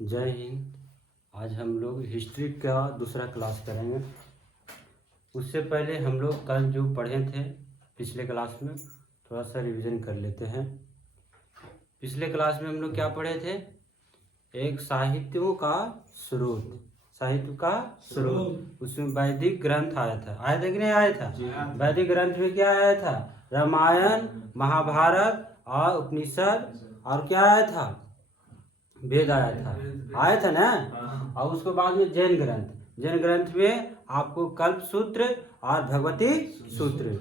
जय हिंद। आज हम लोग हिस्ट्री का दूसरा क्लास करेंगे। उससे पहले हम लोग कल जो पढ़े थे पिछले क्लास में थोड़ा सा रिवीजन कर लेते हैं। पिछले क्लास में हम लोग क्या पढ़े थे? एक साहित्यों का स्रोत, साहित्य का स्रोत। उसमें वैदिक ग्रंथ आया था कि नहीं आया था? वैदिक ग्रंथ में क्या आया था? रामायण, महाभारत और उपनिषद और क्या आया था? वेद आया था ना। और उसके बाद में जैन ग्रंथ में आपको कल्प सूत्र और भगवती सूत्र।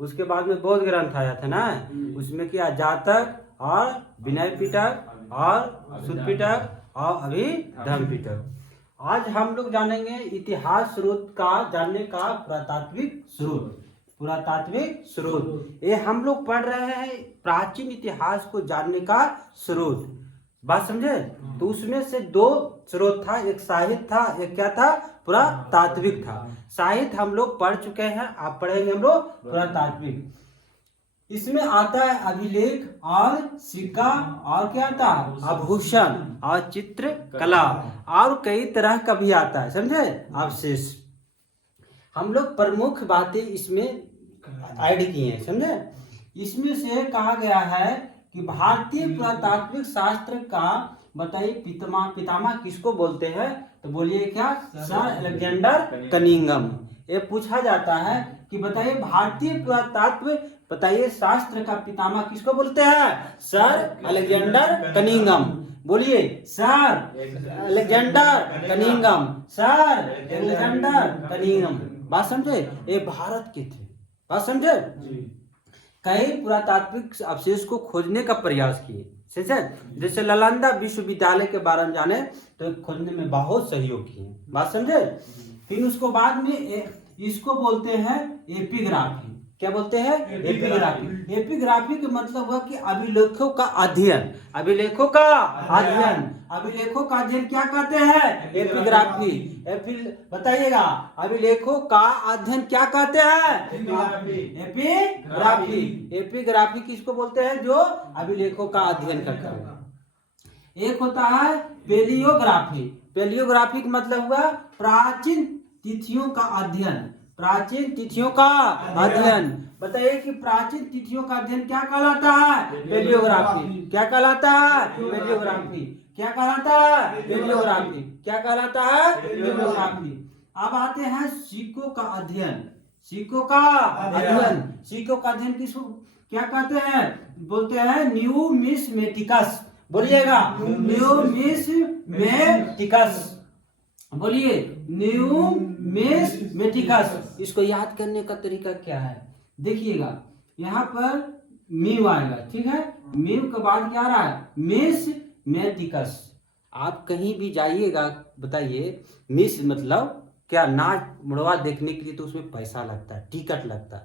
उसके बाद में बौद्ध ग्रंथ आया था ना, उसमें क्या जातक और विनय पिटक और सुत पिटक और अभिधर्म पिटक। आज हम लोग जानेंगे इतिहास स्रोत का, जानने का पुरातात्विक स्रोत। ये हम लोग पढ़ रहे हैं प्राचीन इतिहास को जानने का स्रोत। बात समझे? तो उसमें से दो स्रोत था, एक साहित्य था, एक क्या था? पुरातात्विक था। साहित्य हम लोग पढ़ चुके हैं, आप पढ़ेंगे हम लोग पुरातात्विक। इसमें आता है अभिलेख और सिक्का और क्या था? आभूषण और चित्रकला और कई तरह का भी आता है, समझे? अवशेष। हम लोग प्रमुख बातें इसमें ऐड किए हैं, समझे? इसमें से कहा गया है कि भारतीय पुरातात्विक शास्त्र का बताइए पितामह किसको बोलते हैं? तो बोलिए क्या? Sir Alexander Cunningham. ये पूछा जाता है कि बताइए भारतीय पुरातत्व बताइए शास्त्र का पितामह किसको बोलते हैं? Sir Alexander Cunningham. बोलिए sir Alexander Cunningham, sir Alexander Cunningham. बात समझे? ये भारत के थे, बात समझे? कई पुरातात्विक अवशेष को खोजने का प्रयास किए, जैसे नालंदा विश्वविद्यालय के बारे में जाने तो खोजने में बहुत सहयोग किए, बात समझे? फिर उसको बाद में इसको बोलते हैं एपिग्राफी। क्या बोलते हैं? एपिग्राफी। एपिग्राफी का मतलब हुआ कि अभिलेखों का अध्ययन। अभिलेखों का अध्ययन क्या कहते हैं? एपिग्राफी। बताइएगा, अभिलेखों का अध्ययन क्या कहते हैं? एपिग्राफी। एपिग्राफी किसको बोलते हैं? जो अभिलेखों का अध्ययन करता है। एक होता है पेलियोग्राफी। पेलियोग्राफी का मतलब हुआ प्राचीन तिथियों का अध्ययन। प्राचीन तिथियों का अध्ययन। बताइए कि प्राचीन तिथियों का अध्ययन क्या कहलाता है? पेलियोग्राफी। क्या कहलाता है? पेलियोग्राफी। क्या कहलाता है? पेलियोग्राफी। क्या कहलाता है? पेलियोग्राफी। अब आते हैं सिक्कों का अध्ययन। सिक्कों का अध्ययन। सिक्कों का अध्ययन किसको क्या कहते हैं? बोलते हैं न्यूमिस्मेटिक्स। बोलिएगा न्यूमिस्मेटिक्स। बोलिए न्यूमिस्मेटिक्स। इसको याद करने का तरीका क्या है? देखिएगा, यहाँ पर म्यू आएगा, ठीक है? म्यू के बाद क्या आ रहा है? मिस्मेटिक्स। आप कहीं भी जाइएगा, बताइए मिस मतलब क्या? नाच मुड़वा देखने के लिए तो उसमें पैसा लगता है, टिकट लगता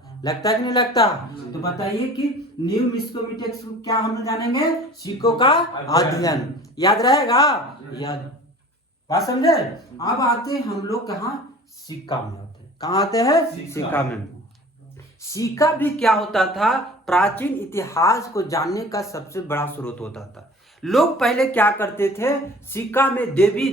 है कि नहीं लगता? तो बताइए कि न्यूमिस्मेटिक्स क्या हम जानेंगे? सिक्कों का अध्ययन। याद रहेगा? याद, बात समझे? अब आते हैं हम लोग कहाँ? सिक्का में आते हैं। कहाँ आते हैं? सिक्का में। सिक्का भी क्या होता था? प्राचीन इतिहास को जानने का सबसे बड़ा स्रोत होता था। लोग पहले क्या करते थे? सिक्का में देवी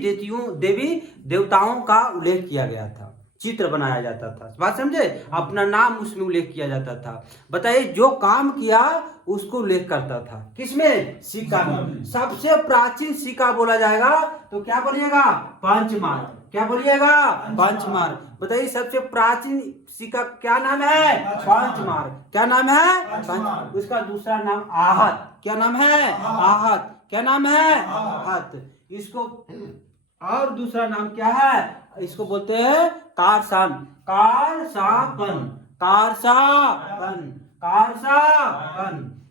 देवताओं का उल्लेख किया गया था, चित्र बनाया जाता था, बात समझे? अपना नाम उसमें उल्लेख किया जाता था। बताइए जो काम किया उसको उल्लेख करता था, किसमें? सिक्का में। सबसे प्राचीन सिक्का बोला जाएगा तो क्या बोलिएगा? पंचमार। क्या बोलिएगा? पंचमार। बताइए सबसे प्राचीन सिक्का क्या नाम है? पंचमार। क्या नाम है? उसका दूसरा नाम आहत। क्या नाम है? आहत। क्या नाम है? आहत। इसको और दूसरा नाम क्या है? इसको बोलते हैं कारसान।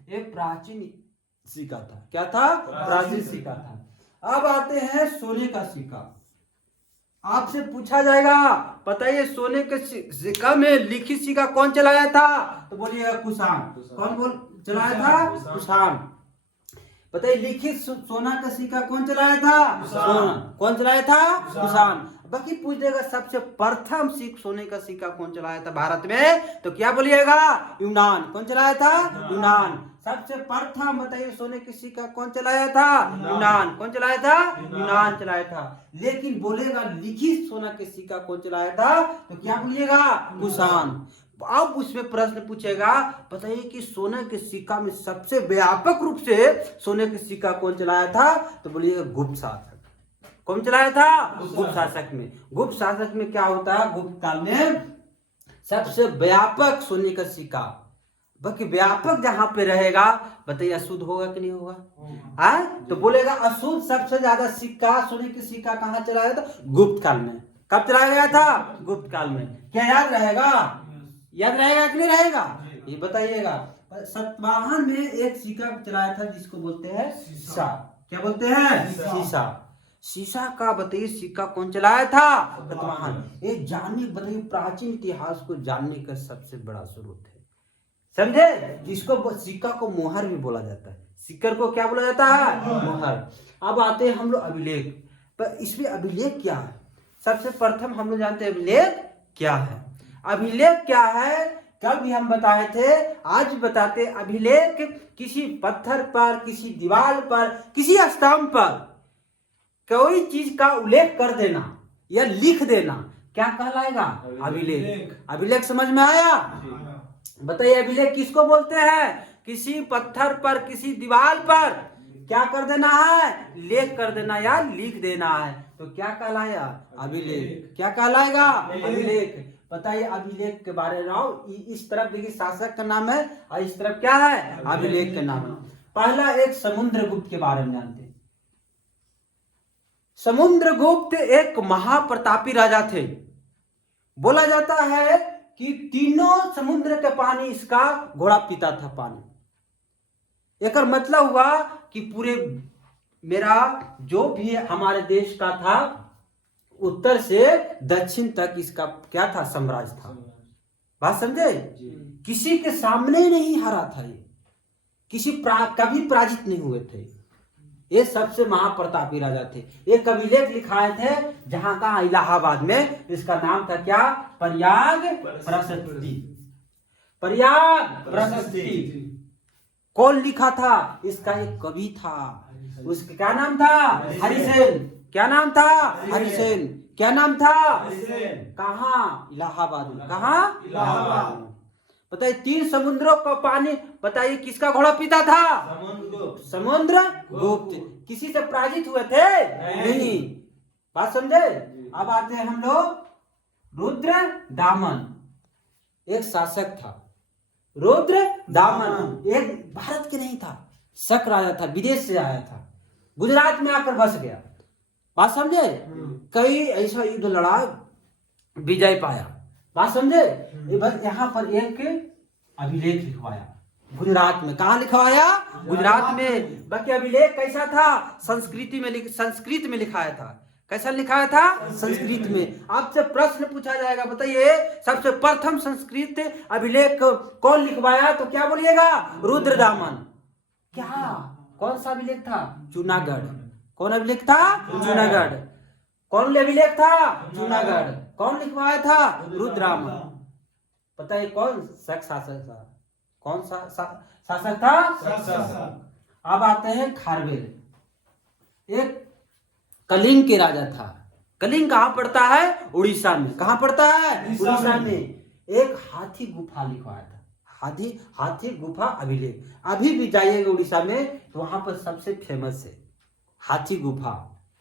एक प्राचीन सिक्का था। क्या था? प्राचीन सिक्का था। अब आते हैं सोने का सिक्का। आपसे पूछा जाएगा, बताइए सोने के सिक्का में लिखित सिक्का कौन चलाया था? तो बोलिएगा कुषाण। कौन चलाया था? कुषाण। बताइए लिखित सोना का सिक्का कौन चलाया था? कौन चलाया था? कुषाण। बाकी पूछ देगा सबसे प्रथम सोने का सिक्का कौन चलाया था भारत में? तो क्या बोलिएगा? यूनान। कौन चलाया था? यूनान। सबसे प्रथम बताइए सोने की सिक्का कौन चलाया था? यूनान। कौन चलाया था? यूनान चलाया था। लेकिन बोलेगा लिखित सोना के सिक्का कौन चलाया था? तो क्या बोलिएगा? कुषाण। अब उसमें प्रश्न पूछेगा बताइए कि सोने के सिक्का में सबसे व्यापक रूप से सोने के सिक्का कौन चलाया था? तो बोलिएगा गुप्त शासक। कौन चलाया था? गुप्त शासक में। गुप्त शासक में क्या होता है? गुप्त काल में सबसे व्यापक सोने का सिक्का, बाकी व्यापक जहां पे रहेगा बताइए अशुद्ध होगा कि नहीं होगा? तो बोलेगा अशुद्ध सबसे ज्यादा सिक्का सोने की सिक्का कहाँ चलाया था? गुप्त काल में। कब चलाया गया था? गुप्त काल में। क्या याद रहेगा? याद रहेगा कि नहीं रहेगा? ये बताइएगा। सतवाहन में एक सिक्का चलाया था जिसको बोलते हैं शीशा। क्या बोलते हैं? शीशा। शीशा का बताइए सिक्का कौन चलाया था? सतवाहन। ये जानने बताइए प्राचीन इतिहास को जानने का सबसे बड़ा स्रोत है, समझे? जिसको सिक्का को मोहर भी बोला जाता है। सिक्कर को क्या बोला जाता है? मोहर। अब आते हैं हम लोग अभिलेख पर। इसमें अभिलेख क्या है? सबसे प्रथम हम लोग जानते हैं अभिलेख क्या है। अभिलेख क्या है कल भी हम बताए थे, आज बताते। अभिलेख किसी पत्थर पर, किसी दीवार पर, किसी स्तंभ पर कोई चीज का उल्लेख कर देना या लिख देना क्या कहलाएगा? अभिलेख। अभिलेख समझ में आया? बताइए अभिलेख किसको बोलते हैं? किसी पत्थर पर, किसी दीवार पर क्या कर देना है? लेख कर देना या लिख देना है, तो क्या कहलाया? अभिलेख। क्या कहलाएगा? अभिलेख। बताइए अभिलेख के बारे में। इस तरफ देखिए शासक का नाम है और इस तरफ क्या है? अभिलेख का नाम है। पहला एक समुद्रगुप्त के बारे में जानते हैं। समुद्रगुप्त एक महाप्रतापी राजा थे। बोला जाता है कि तीनों समुद्र के पानी इसका घोड़ा पीता था पानी। एक मतलब हुआ कि पूरे मेरा जो भी हमारे देश का था उत्तर से दक्षिण तक इसका क्या था? साम्राज्य था। बात समझे? किसी के सामने नहीं हारा था ये, कभी पराजित नहीं हुए थे। ये सबसे महाप्रतापी राजा थे। एक अभिलेख लिखाए थे जहां का इलाहाबाद में। इसका नाम था क्या? प्रयाग प्रशस्ति। प्रयाग प्रशस्ति। कौन लिखा था? इसका एक कवि था, उसका क्या नाम था? हरिसेन। क्या नाम था? हरिसेन। क्या नाम था? कहाँ? इलाहाबाद में। कहाँ? इलाहाबाद में। बताइए तीन समुद्रों का पानी बताइए किसका घोड़ा पीता था? समुद्रगुप्त। किसी से पराजित हुए थे? नहीं। बात समझे? अब आते हैं हम लोग रुद्रदामन। एक शासक था रुद्रदामन। एक भारत के नहीं था, शक राजा था, विदेश से आया था, गुजरात में आकर बस गया। बात समझे? कई ऐसा युद्ध लड़ा, विजय पाया। बात समझे? बस यहाँ पर एक अभिलेख लिखवाया गुजरात में। कहाँ लिखवाया? गुजरात में। बाकी अभिलेख कैसा था? संस्कृत में लिखाया था। कैसा लिखाया था? संस्कृत में। आपसे प्रश्न पूछा जाएगा बताइए सबसे प्रथम संस्कृत अभिलेख कौन लिखवाया? तो क्या बोलिएगा? रुद्रदामन। क्या? कौन सा अभिलेख था? जूनागढ़। कौन अभिलेख था? जूनागढ़। कौन अभिलेख था? जूनागढ़। कौन लिखवाया था? रुद्रदामन। बताइए कौन शासक था? कौन सा शासक था? अब आते हैं खारवेल। एक कलिंग के राजा था। कलिंग कहाँ पड़ता है? उड़ीसा में। कहाँ पड़ता है? उड़ीसा में। एक हाथी गुफा लिखवाया था। हाथी गुफा अभिलेख। अभी भी जाइएगा उड़ीसा में तो वहां पर सबसे फेमस है हाथी गुफा।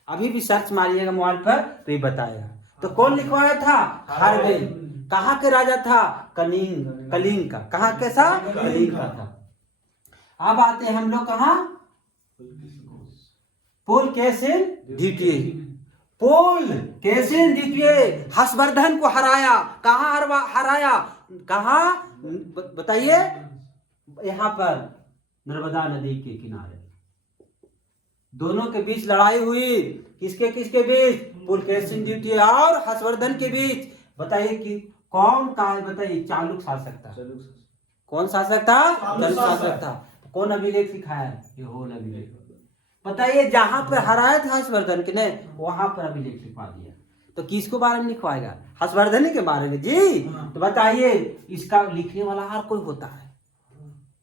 अभी भी सर्च मारिएगा मोबाइल पर तो ये बताएगा। तो कौन लिखवाया था? खारवेल। कहाँ के राजा था? कलिंग का। कहाँ कैसा? कलिंग का था। अब आते हैं हम लोग कहाँ? पुलकेशिन द्वितीय। पुलकेशिन द्वितीय हर्षवर्धन को हराया। कहाँ हराया? कहाँ बताइए? यहाँ पर नर्मदा नदी के किनारे। दोनों के बीच लड़ाई हुई। किसके बीच? पुलकेशिन द्वितीय और हर्षवर्धन के बीच। बताइए कि कौन का? बताइए चालुक्य शासक था। कौन शासक था? चालुक्य शासक था। कौन अभिलेख लिखाया है? ये होल अभिलेख। बताइए जहां पर हराया था हर्षवर्धन के ने वहां पर अभिलेख लिखवा दिया। तो किसको बारे में लिखवाएगा? हर्षवर्धन के बारे में जी। तो बताइए इसका लिखने वाला और कोई होता है?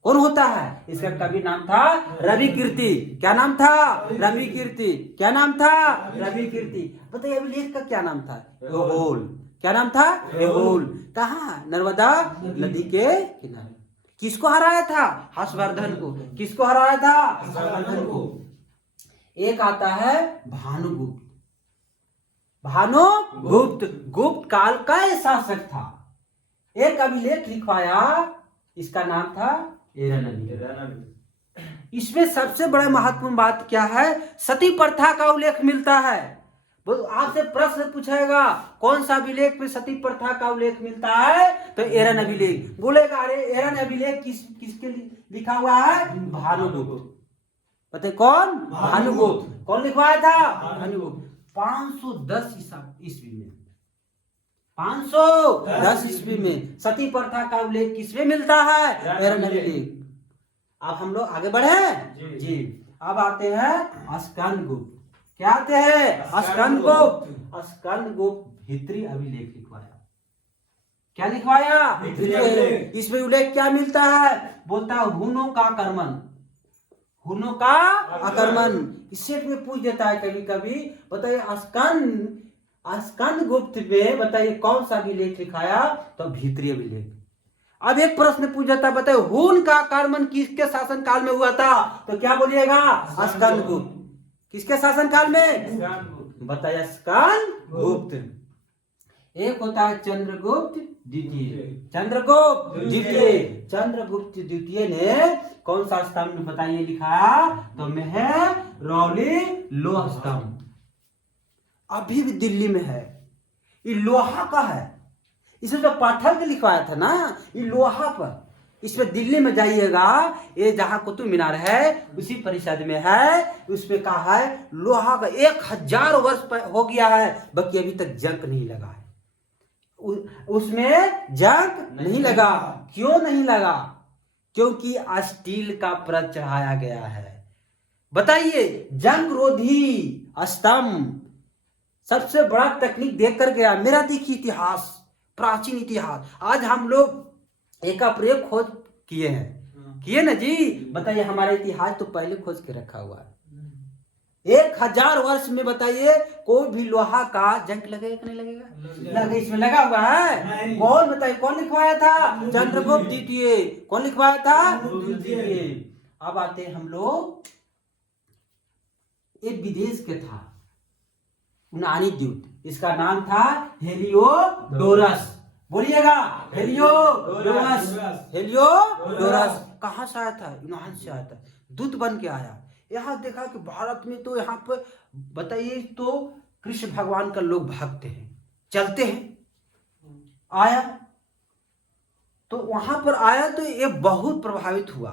कौन होता है? इसका कवि नाम था रवि कीर्ति। क्या नाम था? रवि कीर्ति। क्या नाम था? रवि कीर्ति। बताइए अभिलेख का क्या नाम था? एहोल। क्या नाम था? एहोल। कहाँ? नर्मदा नदी के किनारे। किसको हराया था? हर्षवर्धन को। किसको हराया था? हर्षवर्धन को। एक आता है भानुगुप्त। भानुगुप्त गुप्त काल का शासक था। एक अभिलेख लिखवाया, इसका नाम था एरनबी। इसमें सबसे बड़ा महत्वपूर्ण बात क्या है? सती प्रथा का उल्लेख मिलता है। आपसे प्रश्न पूछेगा कौन सा अभिलेख में सती प्रथा का उल्लेख मिलता है, तो एरन अभिलेख। बोलेगा अरे एरन अभिलेख किसके लिखा हुआ है? भानुगुप्त। पता है कौन? भानुगुप्त। कौन लिखवाया था? भानुगुप्त। 510 ईस्वी में, 510 ईस्वी में सती प्रथा का उल्लेख किसमें मिलता है? एरन अभिलेख। अब हम लोग आगे बढ़े जी। अब आते हैं स्कंदगुप्त। क्या आते हैं? स्कंदगुप्त। स्कंदगुप्त भीतरी अभिलेख लिखवाया। क्या लिखवाया? भीतरी। इसमें उल्लेख क्या मिलता है? बोलता है हुनों का आक्रमण। हुनों का आक्रमण। इससे में पूछ देता है कभी कभी। बताइए स्कंदगुप्त में बताइए कौन सा अभिलेख लिखाया? तो भीतरी अभिलेख। अब एक प्रश्न पूछ जाता है, बताइए हुन का आक्रमण किसके शासन काल में हुआ था? तो क्या बोलिएगा? स्कंदगुप्त। किसके शासन काल में? बताइए स्कंदगुप्त। एक होता है चंद्रगुप्त द्वितीय। चंद्रगुप्त द्वितीय। चंद्रगुप्त द्वितीय ने कौन सा स्तंभ बताइए लिखा? तो मेहरौली लोह स्तंभ। अभी भी दिल्ली में है। ये लोहा का है। इसमें जो पत्थर के लिखवाया था ना, ये लोहा पर। इसमें दिल्ली में जाइएगा, ये जहां कुतुब मीनार है उसी परिषद में है। उसमें कहा है लोहा का 1000 वर्ष हो गया है, बाकी अभी तक जंग नहीं लगा है। उसमें जंग नहीं लगा। क्यों नहीं लगा? क्योंकि स्टील का परत चढ़ाया गया है। बताइए जंग रोधी स्तंभ सबसे बड़ा तकनीक देकर गया। मेरा देखिए इतिहास, प्राचीन इतिहास। आज हम लोग एक प्रयोग खोज किए हैं, किए ना जी? बताइए हमारा इतिहास तो पहले खोज के रखा हुआ है। 1000 वर्ष में बताइए कोई भी लोहा का जंग लगेगा कि नहीं लगेगा? लगे। इसमें लगा हुआ है। कौन बताइए कौन लिखवाया था? चंद्रगुप्त द्वितीय। कौन लिखवाया था? द्वितीय। अब आते हैं हम लोग, एक विदेश के था यूनानी द्वीप। इसका नाम था हेलियोडोरस। बोलिएगा हेलियोडोरस। हेलियोडोरस कहाँ से आया था? यूनान से आया था। दूत बन के आया। यहाँ देखा कि भारत में तो यहाँ पर बताइए तो कृष्ण भगवान का लोग भागते हैं, चलते हैं। आया तो वहां पर आया तो ये बहुत प्रभावित हुआ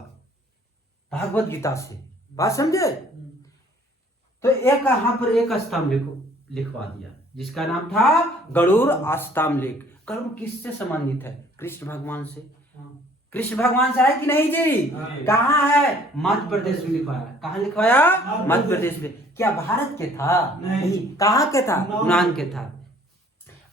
भागवत गीता से। बात समझे? तो एक यहाँ पर एक स्तंभ लिखवा दिया जिसका नाम था गरुड़ स्तंभ लेख। गरुड़ किससे संबंधित है? कृष्ण भगवान से। कृष्ण भगवान से है कि नहीं जी? कहाँ है? मध्य प्रदेश में लिखवाया। कहाँ लिखवाया? मध्य प्रदेश में। क्या भारत के था? नहीं। कहाँ के था? यूनान के था।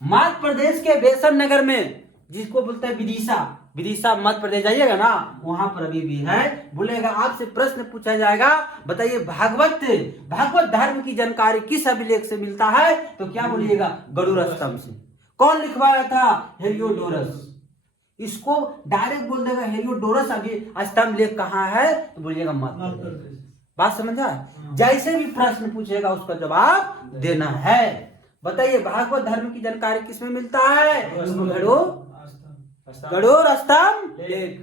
मध्य प्रदेश के बेसन नगर में, जिसको बोलते हैं विदिशा। विदिशा मध्य प्रदेश जाइएगा ना, वहां पर अभी भी है। बोलेगा आपसे प्रश्न पूछा जाएगा, बताइए भागवत धर्म की जानकारी किस अभिलेख से मिलता है? तो क्या बोलिएगा? गरुड़ स्तंभ से। कौन लिखवाया था? हेलियोडोरस। इसको डायरेक्ट बोल देगा हेलियोडोरस अभी स्तंभ लेख कहाँ है? तो बोलिएगा मध्य प्रदेश। बात समझा? जैसे भी प्रश्न पूछेगा उसका जवाब देना है। बताइए भागवत धर्म की जानकारी किसमें मिलता है? गरुड़ स्तंभ लेख।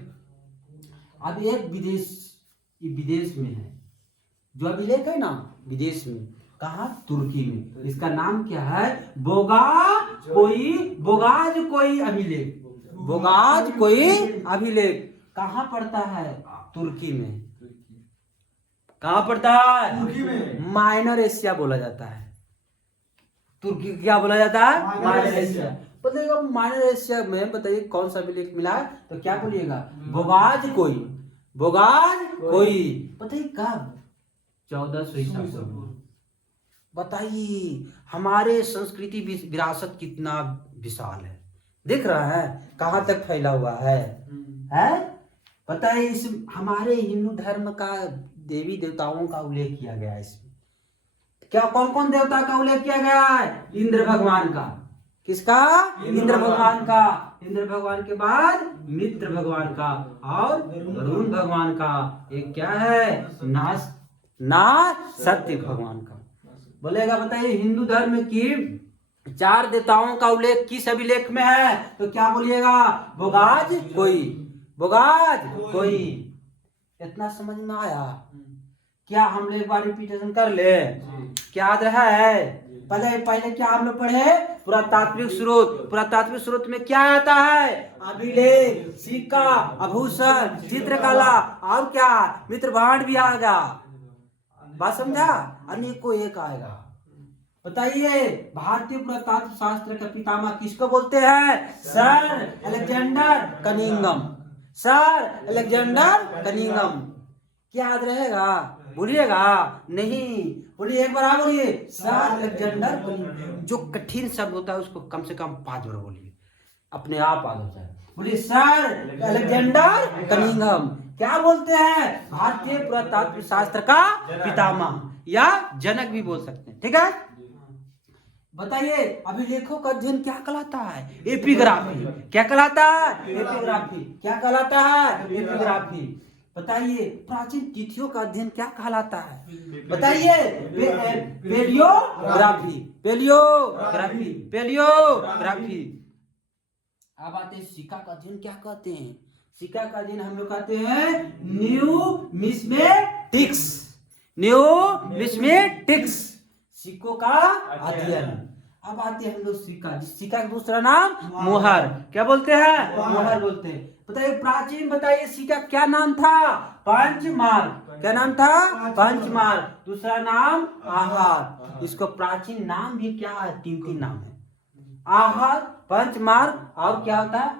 अब एक विदेश में है जो अभिलेख है ना, विदेश में। कहा? तुर्की में। इसका नाम क्या है? बोगाज कोई अभिलेख। बोगाज कोई अभिलेख कहाँ पड़ता है? तुर्की में। कहाँ पड़ता है? तुर्की में। माइनर एशिया बोला जाता है। तुर्की क्या बोला जाता है? Minor Asia. बताइएगा माइनर एशिया में बताइए कौन सा अभिलेख मिला है? तो क्या बोलिएगा? बोगाज कोई। बताइए कब? 1400 ईसा पूर्व। बताइए हमारे संस्कृति विरासत कितना विशाल है। देख रहा है कहाँ तक फैला हुआ है? पता है इस हमारे हिंदू धर्म का देवी देवताओं का उल्लेख किया गया है इसमें। क्या कौन कौन देवता का उल्लेख किया गया है? इंद्र भगवान का। किसका? इंद्र भगवान का। इंद्र भगवान के बाद मित्र भगवान का और वरुण भगवान का। एक क्या है? सत्य भगवान का। बोलेगा बताइए हिंदू धर्म की 4 देवताओं का उल्लेख किस अभिलेख में है? तो क्या बोलिएगा? बोगाज कोई, बोगाज कोई। इतना समझ में आया? क्या हम लोग एक बार रिपीटेशन कर ले? क्या याद रहा है? पहले क्या हम लोग पढ़े? पुरातात्विक स्रोत। पुरातात्विक स्रोत में क्या आता है? अभिलेख, सिक्का, आभूषण, चित्रकला और क्या मित्र भांड भी आएगा। बात समझा? अनेकों एक आएगा। बताइए भारतीय पुरातत्व शास्त्र का पितामह किसको बोलते हैं? Sir Alexander Cunningham. Sir Alexander Cunningham. क्या याद रहेगा? बोलिएगा नहीं? बोलिए एक बार आप बोलिए सर अलेक्जेंडर कनिंघम। जो कठिन शब्द होता है उसको कम से कम 5 बार बोलिए, अपने आप आ जाता है। बोलिए सर अलेक्जेंडर कनिंघम। क्या बोलते हैं? भारतीय पुरातत्व शास्त्र का पितामह या जनक भी बोल सकते हैं। ठीक है, बताइए अभिलेखों का अध्ययन क्या कहलाता है? एपिग्राफी। क्या कहलाता है? एपिग्राफी। क्या कहलाता है? एपिग्राफी। बताइए प्राचीन तिथियों का अध्ययन क्या कहलाता है? बताइए पेलियोग्राफी। पेलियोग्राफी। पेलियोग्राफी। अब आते हैं सिक्का का अध्ययन क्या कहते हैं? सिक्का का अध्ययन हम लोग कहते हैं न्यूमिस्मेटिक्स। न्यूमिस्मेटिक्स, सिक्कों का अध्ययन। अब आते हैं हम लोग सिक्का। सिक्का का दूसरा नाम मोहर। क्या बोलते हैं? मोहर बोलते हैं। बताइए प्राचीन, बताइए सिक्का क्या नाम था? पंचमार्क। क्या नाम था? पंचमार्क। दूसरा नाम आहार। इसको प्राचीन नाम भी क्या है? 3 नाम है। आहार, पंचमार्क और क्या होता है?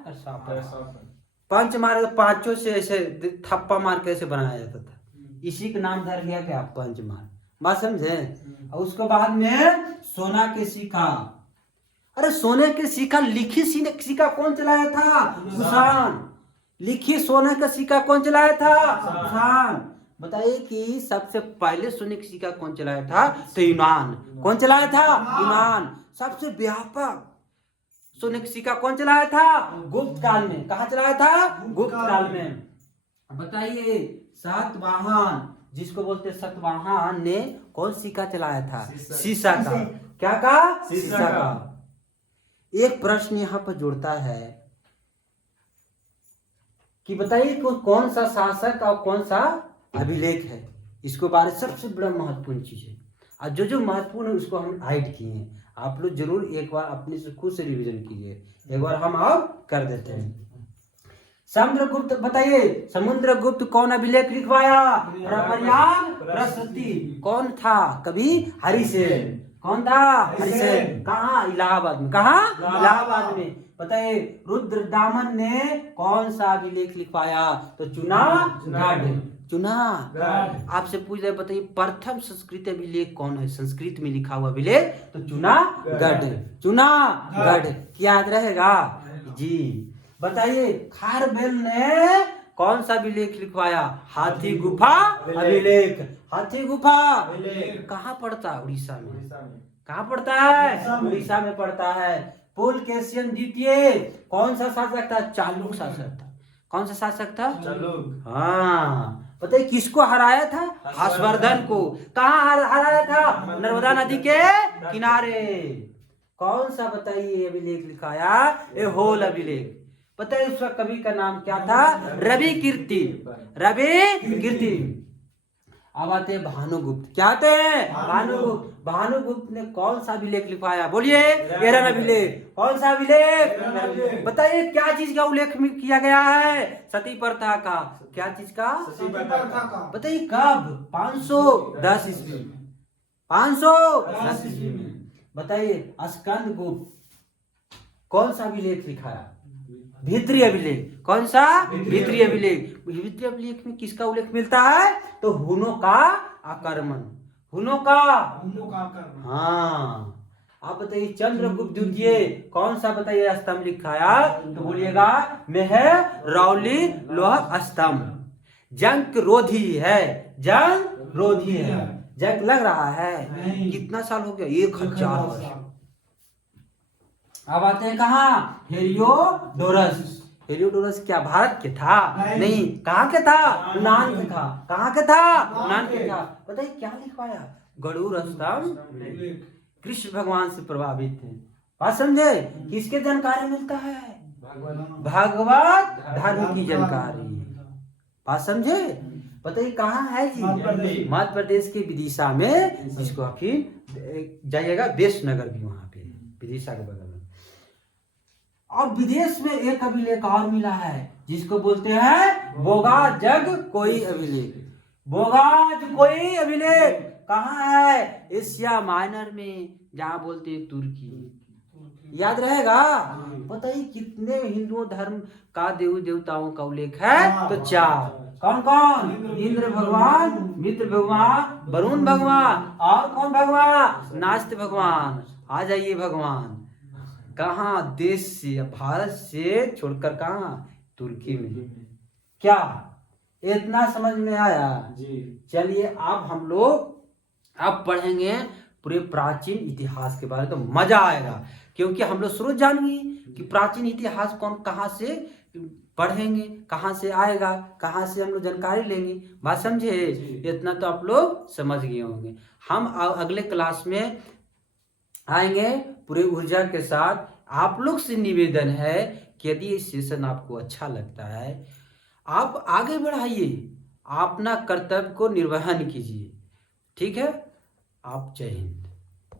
पंचमार्क 5 से ऐसे थप्पा मार के ऐसे बनाया जाता था, इसी का नाम धर गया क्या? पंचमार्क। बात समझे? और उसके बाद में सोना के सिक्का। अरे सोने के सिक्का, लिखी सिक्का कौन चलाया था? कुषाण। लिखी सोने का सिक्का कौन चलाया था? कुषाण। बताइए कि सबसे पहले सोने का सिक्का कौन चलाया था? तो यूनान। कौन चलाया था? यूनान। सबसे व्यापक सोने का सिक्का कौन चलाया था? गुप्त काल में। कहाँ चलाया था? गुप्त काल में। बताइए सातवाहन, जिसको बोलते सातवाहन ने कौन सिक्का चलाया था? सीसा का। क्या का? सीसा का। एक प्रश्न यहाँ पर जुड़ता है कि बताइए कौन सा शासक और कौन सा अभिलेख है? इसको बारे सबसे बड़ा महत्वपूर्ण चीज है, और जो महत्वपूर्ण है उसको हम हाइड किए हैं। आप लोग जरूर एक बार अपने से खुद से रिवीजन कीजिए। एक बार हम आप कर देते हैं। समुद्रगुप्त, बताइए समुद्रगुप्त कौन अभिलेख लिखवाया? प्रयाग प्रशस्ति। कौन था? कवि हरिसेन। कौन था? हरिसेन। कहाँ? इलाहाबाद में। कहाँ? इलाहाबाद में। बताइए रुद्रदामन ने कौन सा अभिलेख लिखवाया? तो चुनागढ़। चुनागढ़। आपसे पूछ रहे, बताइए प्रथम संस्कृत अभिलेख कौन है? संस्कृत में लिखा हुआ अभिलेख तो चुनागढ़। चुनागढ़। याद रहेगा जी। बताइए खारवेल ने कौन सा अभिलेख लिखवाया? हाथी गुफा अभिलेख। हाथी गुफा कहाँ पड़ता? उड़ीसा में। कहाँ पड़ता है? उड़ीसा में पड़ता है। पुलकेशियन द्वितीय कौन सा शासक था? चालुक शासक था। कौन सा शासक था? चालुक। हाँ, बताइए किसको हराया था? हर्षवर्धन को। कहाँ हराया था? नर्मदा नदी के किनारे। कौन सा बताइए अभिलेख लिखाया? एहोल अभिलेख। पता है उसका कवि का नाम क्या था? रवि कीर्ति। रवि कीर्ति। अब आते हैं भानुगुप्त। क्या आते हैं? भानुगुप्त। भानुगुप्त ने कौन सा अभिलेख लिखवाया? बोलिए एरन अभिलेख। कौन सा अभिलेख? बताइए क्या चीज का उल्लेख किया गया है? सती प्रथा का। क्या चीज का? सती प्रथा का। बताइए कब? 510 ईस्वी। 510 ईस्वी में। बताइए स्कंद गुप्त कौन सा अभिलेख लिखाया? भीतरी अभिलेख। कौन सा? भीतरी अभिलेख। भीतरी अभिलेख में किसका उल्लेख मिलता है? तो हुनों का आक्रमण। हुनों का आक्रमण। हाँ, आप बताइए चंद्रगुप्त द्वितीय कौन सा बताइए स्तंभ लिखाया? तो बोलिएगा में है रौली लोह स्तंभ। जंग रोधी है, जंग रोधी है। जंग लग रहा है? कितना साल हो गया? 1000 वर्ष। अब आते हैं कहाँ? हेलियोडोरस। हेलियोडोरस क्या भारत के था? नहीं। कहाँ के था? यूनान के था। कहाँ के था? यूनान के था। बताइए क्या लिखवाया? गरुड़ स्तंभ कृष्ण भगवान से प्रभावित थे। बात समझे? किसके जानकारी मिलता है? भागवत धर्म की जानकारी। बात समझे? बताइए कहाँ है जी? मध्य प्रदेश के विदिशा में, जिसको फिर जाइएगा बेसनगर भी वहां पे, विदिशा के बगल में। और विदेश में एक अभिलेख और मिला है जिसको बोलते हैं बोगा जग कोई अभिलेख। बोगाज कोई अभिलेख कहाँ है? एशिया माइनर में, जहाँ बोलते हैं तुर्की। याद रहेगा? बताइए कितने हिंदू धर्म का देवी देवताओं का उल्लेख है? तो 4। कौन कौन? इंद्र भगवान, मित्र भगवान, वरुण भगवान, और कौन भगवान? नास्ति भगवान। आ जाइए भगवान कहाँ? देश से, भारत से छोड़कर कहाँ? तुर्की में। क्या इतना समझ में आया? चलिए अब हम लोग अब पढ़ेंगे पूरे प्राचीन इतिहास के बारे में। तो मजा आएगा क्योंकि हम लोग शुरू जानेंगे कि प्राचीन इतिहास कौन कहाँ से पढ़ेंगे, कहाँ से आएगा, कहाँ से हम लोग जानकारी लेंगे। बात समझे? इतना तो आप लोग समझ गए होंगे। हम अगले क्लास में आएंगे पूरे ऊर्जा के साथ। आप लोग से निवेदन है कि यदि ये सेशन आपको अच्छा लगता है, आप आगे बढ़ाइए, अपना कर्तव्य को निर्वहन कीजिए। ठीक है? आप जय हिंद।